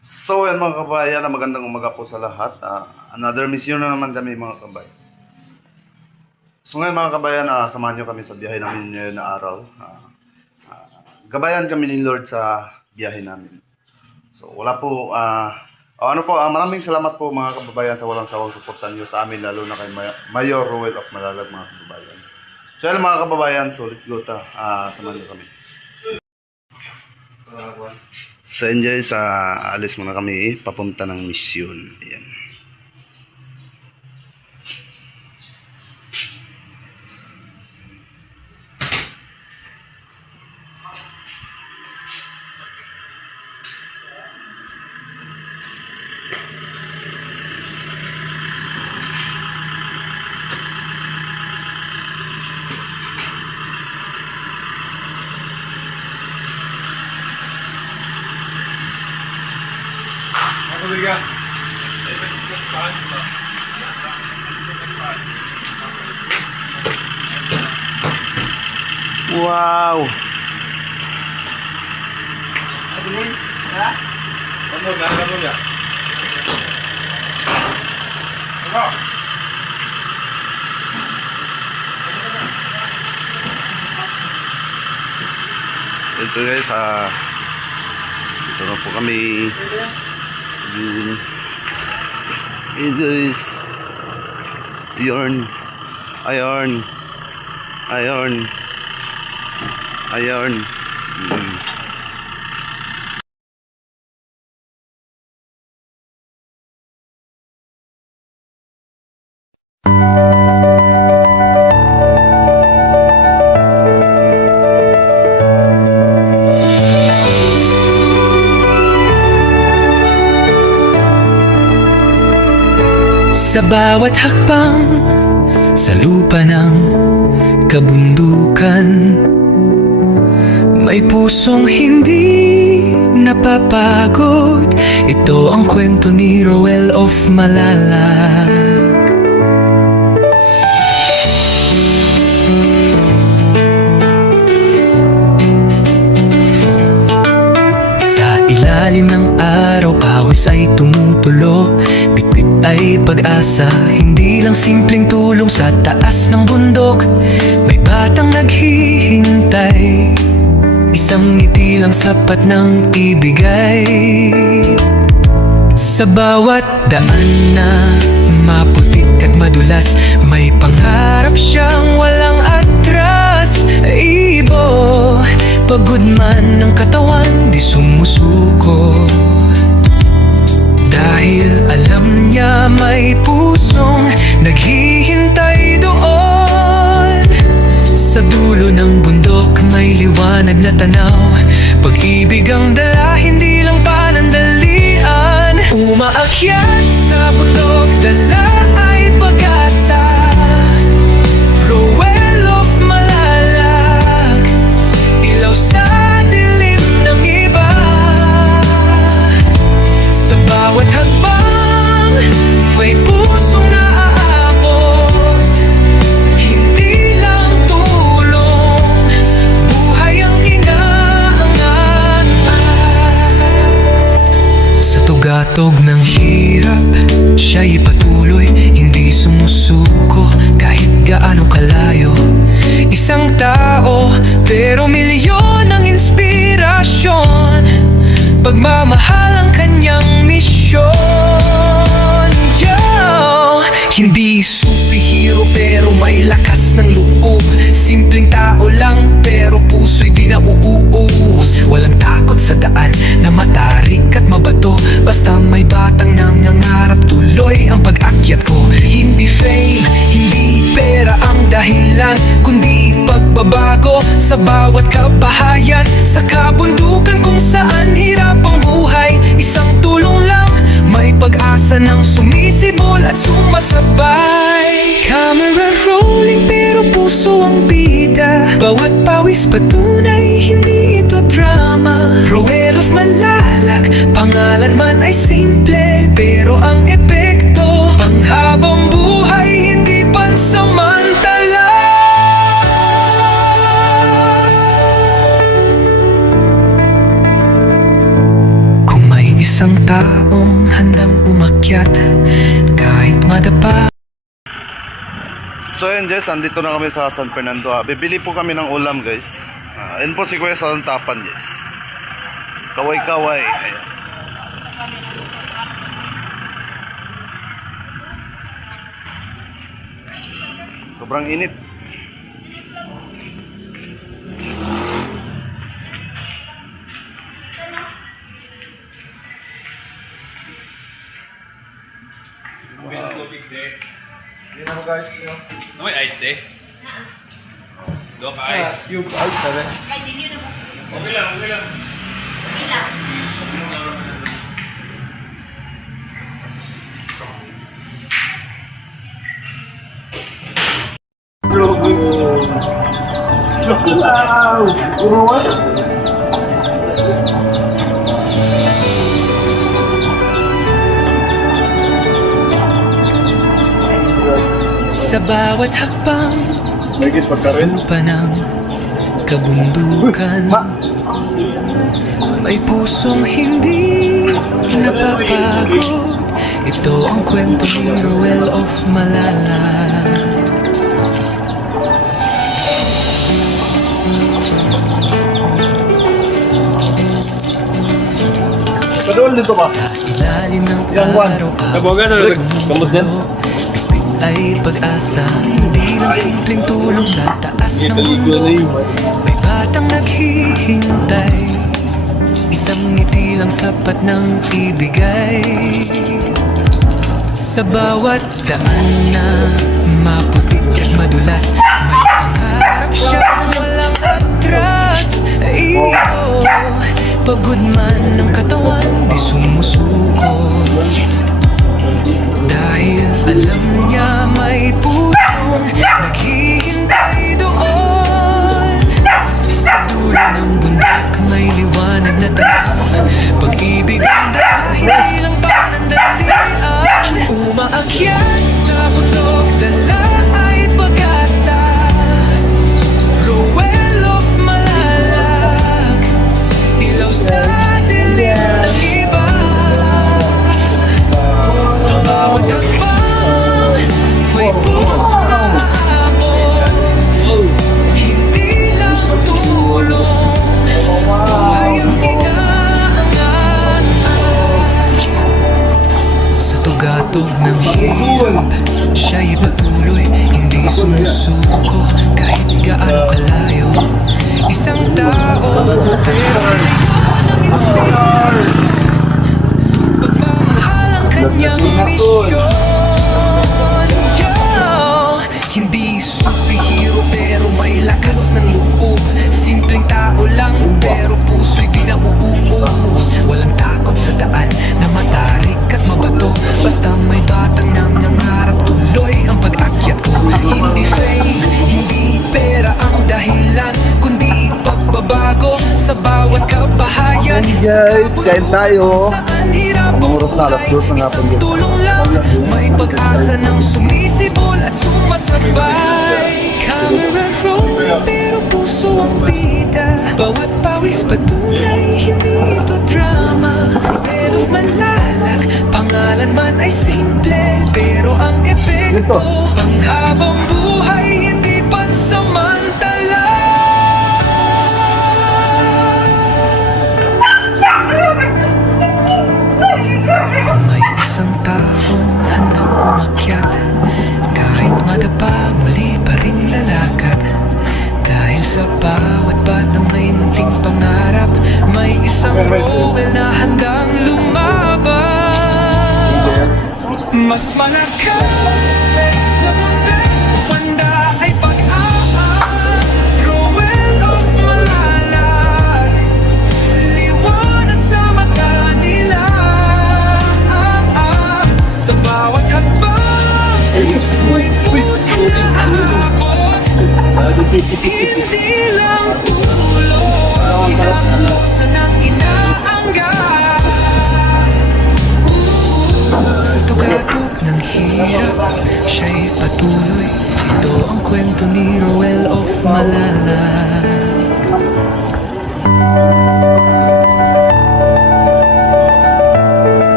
So yan mga kabayan, magandang umaga po sa lahat. Another mission na naman kami mga kabayan. So ngayon mga kabayan, samahan nyo kami sa biyahe namin ngayon na araw. Gabayan kami ni Lord sa biyahe namin. So wala po, maraming salamat po mga kababayan sa walang sawang suportan nyo sa amin, lalo na kay Mayor Roel of Malalag mga kababayan. So yan mga kababayan, so let's go samahan nyo kami. So enjoy alis muna kami papunta ng misyon. Ayan. Wow. Ito guys, ito na po kami. Ito is iron. Sa bawat hakbang sa lupa ng kabundukan, may pusong hindi napapagod. Ito ang kwento ni Roel of Malalag. Sa ilalim ng araw, pawis ay tumutulo, bitbit ay pag-asa, hindi lang simpleng tulong. Sa taas ng bundok, may batang naghihintay, isang ngiti lang sapat ng ibigay. Sa bawat daan na maputik at madulas, may pangarap siyang walang atras. Ibo, pagod man ng katawan, di sumusuko, dahil alam niya may pusong naghihintay doon. Sa dulo ng bundok may liwanag na tanaw, pag-ibig ang dala, hindi lang panandalian. Umaakyat sa bundok, dala ay pag-asa. Roel of Malalag, ilaw sa dilim ng iba. Sa bawat hakbang, may pusong naaabot, hindi lang tulong, buhay ang inaangat. Sa tugatog ng hirap, siya'y patuloy, hindi sumusuko kahit gaano kalayo. Isang tao, pero milyon ang inspirasyon, pagmamahal ang kanyang misyon. Hindi superhero pero may lakas ng loob, simpleng tao lang pero puso'y di nauuus. Walang takot sa daan na matarik at mabato, basta may batang nangangarap, tuloy ang pag-akyat ko. Hindi fame, hindi pera ang dahilan, kundi pagbabago sa bawat kabahayan. Sa kabundukan kung saan hirap ang buhay, isang tulong lang, may pag-asa ng sumisibol at sumasabay. Camera rolling pero puso ang bida, bawat pawis patunay, hindi ito drama. Roel of Malalag, pangalan man ay simple, pero ang epekto, panghabang buhay, hindi pansamantala. isang taong handang umakyat kahit madapa. So yun guys, andito na kami sa San Fernando. Bibili po kami ng ulam guys. Yun po si Kuya sa tapan guys. Kaway-kaway. Ayan. Sobrang init. No may ice day? Dua ka ice. Yung ice na rin. Okay lang, okay lang. Wow! Uruan! Sa bawat hakbang Magigit pa ka rin. lupa ng kabundukan, may pusong hindi napapagod. Ito ang kwento ni Roel of Malala. Padol dito ba? Sa ilalim ng Yang one. araw Naboga na rin. Kamot yan. ay pag-asa, hindi lang simpleng tulong sa taas ng mundo. May batang naghihintay, isang ngiti lang sapat ng ibigay. Sa bawat daan na maputi at madulas, may pangarap siyang walang atras. Iyo, pagod man ng katawan, di sumusuko. Dahil alam niya may pusong naghihintay doon. Sa dulo ng bundok may liwanag na tanaw. Pag-ibig ang dala, hindi lang panandalian. Umaakyat sa bundok, dala ay pag-asa. Roel of Malalag, ilaw sa dilim ng iba. Sa bawat hakbang, may pusong hahabol. Hindi lang tulong, buhay ang inaangat. Sa tugatog ng hirap, siya'y patuloy, hindi sumusuko kahit gaano kalayo. Isang tao, pero milyon ang inspirasyon. Pagmamahal ang kanyang misyon. Yo, hindi superhero pero may lakas ng loob. Simpleng tao lang pero puso'y di nauuos. Walang takot sa daan na matarik at mabato. Basta may batang nang nangarap, tuloy ang pag-akyat ko. Hindi fame, hindi pera ang dahilan, kundi pagbabago sa bawat kabahayan. Guys, kain tayo. Saan hirap ang Oras na, alas 2 ng hapon, guys. tulong lang, may pag-asa ng sumisibol at sumasabay. Camera roll, pero puso ang bida. Bawat pawis patunay, hindi ito drama. Roel of Malalag, pangalan man ay simple, pero ang epekto panghabang buhay, hindi pansamantala. Kung may isang taong handang umakyat, kahit madapa, muli pa rin lalakad. Dahil sa bawat batang may munting pangarap, may isang Roel na handang lumaban. Mas malakas sa munting panda ay pag-aang. Roel of Malalag, liwanag sa mata nila. Sa bawat hakbang, may puso na aabot. Hindi lang tulong, inabuksan ang inaanggan. Sa tugatog ng hirap, siya'y patuloy. Ito ang kwento ni Roel of Malalag.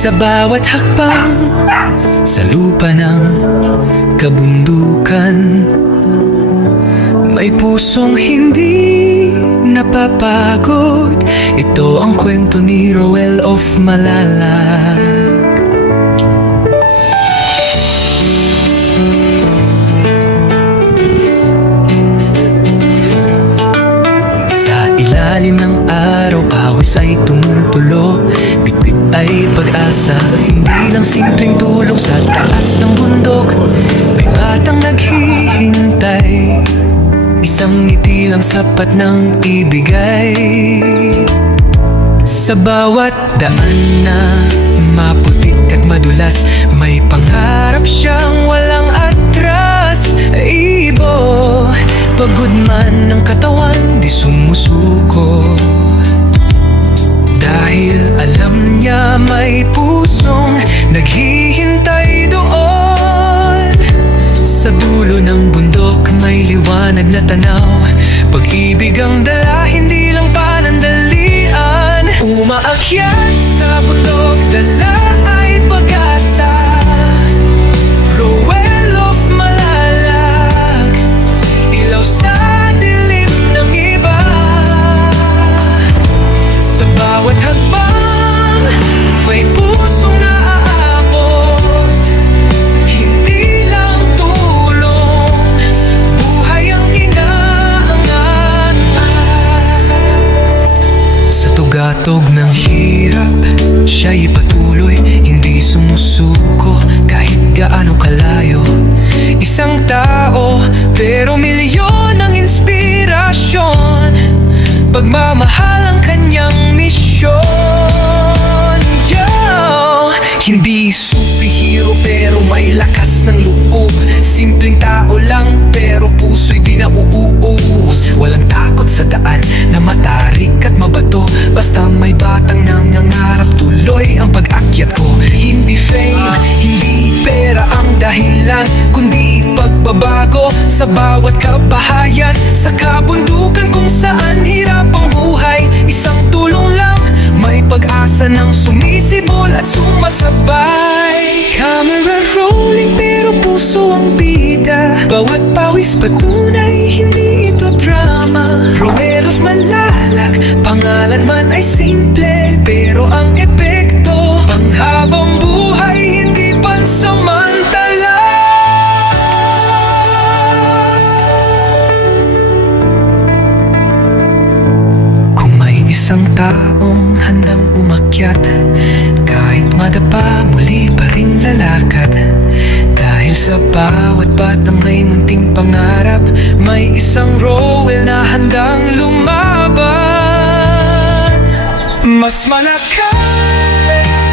Sa bawat hakbang sa lupa ng kabundukan, may pusong hindi napapagod. Ito ang kwento ni Roel of Malalag. Sa ilalim ng araw, pawis ay tumutulo, bitbit ay pag-asa, hindi lang simpleng tulong. Sa taas ng bundok, may batang naghihintay, isang ngiti lang sapat ng ibigay. Sa bawat daan na maputik at madulas, may pangarap siyang walang atras. Ibo, pagod man ang katawan, di sumusuko, dahil alam niya may pusong naghihintay doon. Sa dulo ng bundok may liwanag na tanaw, pag-ibig ang dala, hindi lang panandalian. Umaakyat sa bundok, dala ay pag-asa. Roel of Malalag, ilaw sa dilim ng iba. Sa bawat hakbang may pusong naaabot, hindi lang tulong, buhay ang inaangat. Sa tugatog ng hirap, siya'y patuloy, hindi sumusuko kahit gaano kalayo. Isang tao, pero milyon ang inspirasyon, pagmamahal ang kanyang misyon. Yo! Hindi superhero pero may lakas ng loob, simpleng tao lang pero puso'y di nauuus. Walang takot sa daan na matarik at mabato, basta may batang nangangarap, tuloy ang pag-akyat ko. Hindi fame, hindi pera ang dahilan, kundi pagbabago sa bawat kabahayan. Sa kabundukan kung saan hirap ang buhay, isang tulong lang, may pag-asa ng sumisibol at sumasabay. Camera rolling pero puso ang bida, bawat pawis patunay, hindi ito drama. Roel of Malalag, pangalan man ay simple, pero ang epekto panghabang buhay, hindi pansamantala. Kung may isang taong handang umakyat, kahit madapa, muli pa rin lalakad. Dahil sa bawat batang may munting pangarap, may isang Roel na handang lumaban. Mas malakas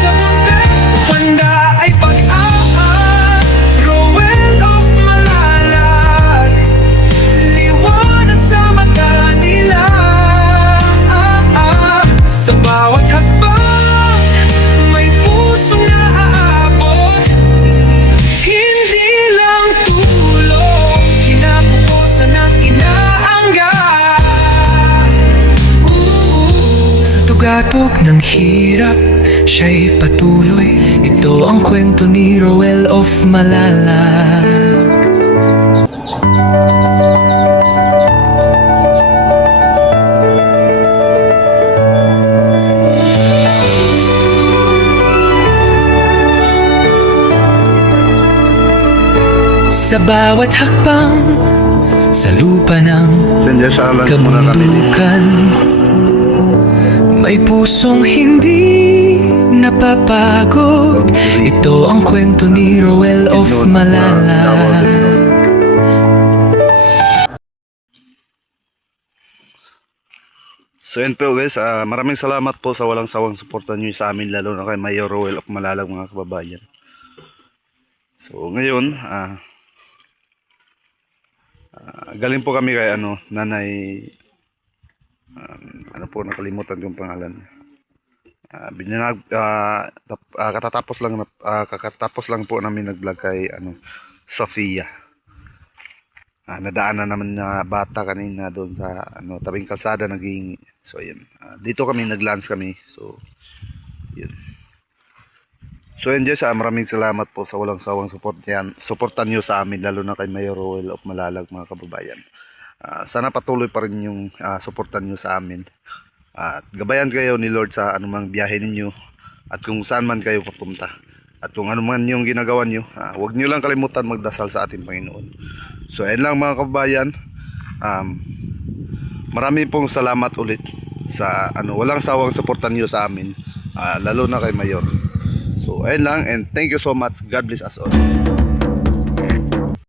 sa mundo, handa ay pag-aak. Roel of Malalag, liwanag sa mata nila. Sa bawat hakbang may pusong naaabot, hindi lang tulong, kinabukasan ang inaangga. Sa tugatog ng hirap, siya'y patuloy, ito ang kwento ni Roel of Malalag. Sa bawat hakbang sa lupa ng Sendya sa alam muna kami ni kabundukan, may pusong hindi napapagod. Ito ang kwento ni Roel of Malalag. So yun po guys, maraming salamat po sa walang sawang suporta nyo sa amin, lalo na kay Mayor Roel of Malalag, mga kababayan. So ngayon, galing po kami kay nanay, nakalimutan yung pangalan. Kakatapos lang po namin nag-vlog kay Sofia. Nadaanan naman na bata kanina doon sa tabing kalsada naghihingi. So yun. Dito kami nag-lunch kami. So yun. So yun guys, maraming salamat po sa walang sawang suportan nyo sa amin, lalo na kay Mayor Roel of Malalag mga kababayan. Sana patuloy pa rin yung suportan nyo sa amin. At gabayan kayo ni Lord sa anumang biyahe ninyo at kung saan man kayo papunta. At kung ano man yung ginagawa nyo, huwag nyo lang kalimutan magdasal sa ating Panginoon. So ayun lang mga kababayan. Maraming pong salamat ulit sa walang sawang suportan nyo sa amin, lalo na kay Mayor. So ayun lang, and thank you so much. God bless us all.